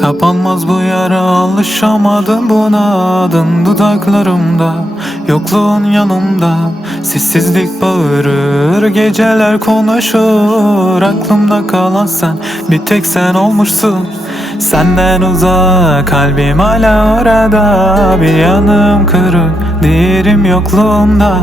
Kapanmaz bu yara alışamadım buna. Adın dudaklarımda Yokluğun yanımda. Sessizlik bağırır Geceler konuşur. Aklımda kalan sen Bir tek sen olmuşsun. Senden uzak kalbim hala orada. Bir yanım kırık diğerim yokluğumda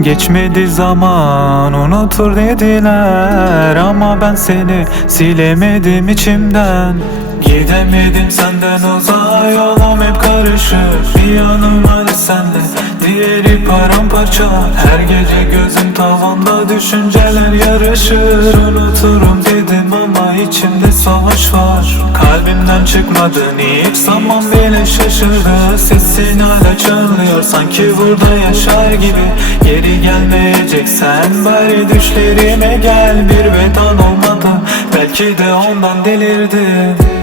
Geçmedi zaman unutur dediler. Ama ben seni silemedim içimden Gidemedim senden uzağa yolum hep karışır. Bir yanım hani sende diğeri paramparça. Her gece gözüm tavanda düşünceler yarışır. Unuturum dedim ama içimde savaş var. Kalbimden çıkmadın hiç zaman bile şaşırdı. Sesin hala çalıyor sanki burada yaşar gibi. Geri gelmeyeceksen bari düşlerime gel. Bir vedan olmadı belki de ondan delirdim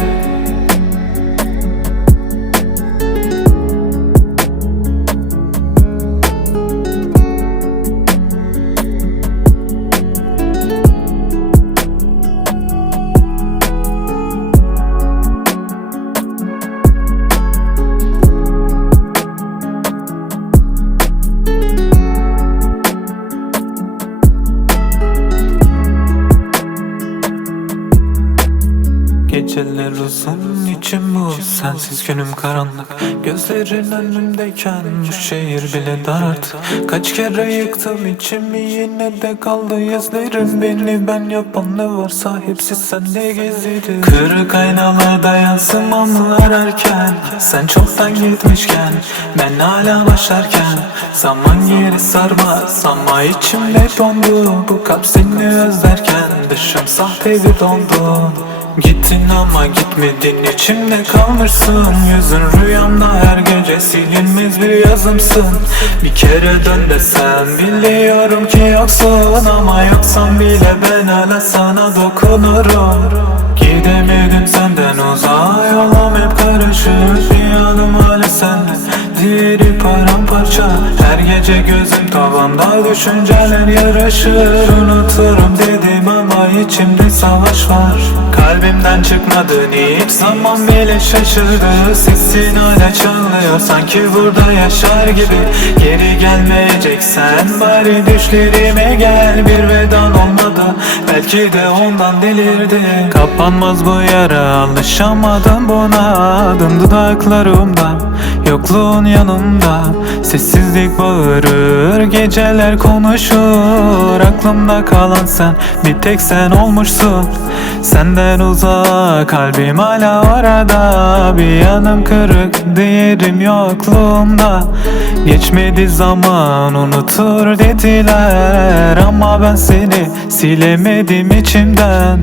Geceler uzun içim bu Sensiz günüm karanlık. Gözlerin önümdeyken Bu şehir bile dar artık Kaç kere yıktım içimi Yine de kaldı izlerim Beni. Ben yapan ne varsa Hepsi sende gizlidir. Kırık aynalarda yansımamlar erken. Sen çoktan gitmişken Ben hala başlarken. Zaman geri sarmaz Ama içimde dondu. Bu kalp seni özlerken Dışım sahte bir dondu Gittin ama gitmedin içimde kalmışsın. Yüzün rüyamda her gece silinmez bir yazımsın. Bir kere dön desem biliyorum ki yoksun. Ama yoksan bile ben hala sana dokunurum. Gidemedim senden uzağa yolum hep karışır. Bir yanım hala sende diğeri paramparça. Her gece gözüm tavanda düşünceler yarışır. Unuturum dedim ama içimde savaş var. Kalbimden çıkmadın hiç zaman bile şaşırdı. Sesin hala çalıyor. Sanki burada yaşar gibi. Geri gelmeyeceksen bari düşlerime gel. Bir vedan olmadı. Belki de ondan delirdi. Kapanmaz bu yara alışamadım buna. Adın dudaklarımda Yokluğun yanımda Sessizlik bağırır Geceler konuşur. Aklımda kalan sen Bir tek sen olmuşsun. Senden uzak Kalbim hala orada Bir yanım kırık Diğerim yokluğumda. Geçmedi zaman Unutur dediler. Ama ben seni Silemedim içimden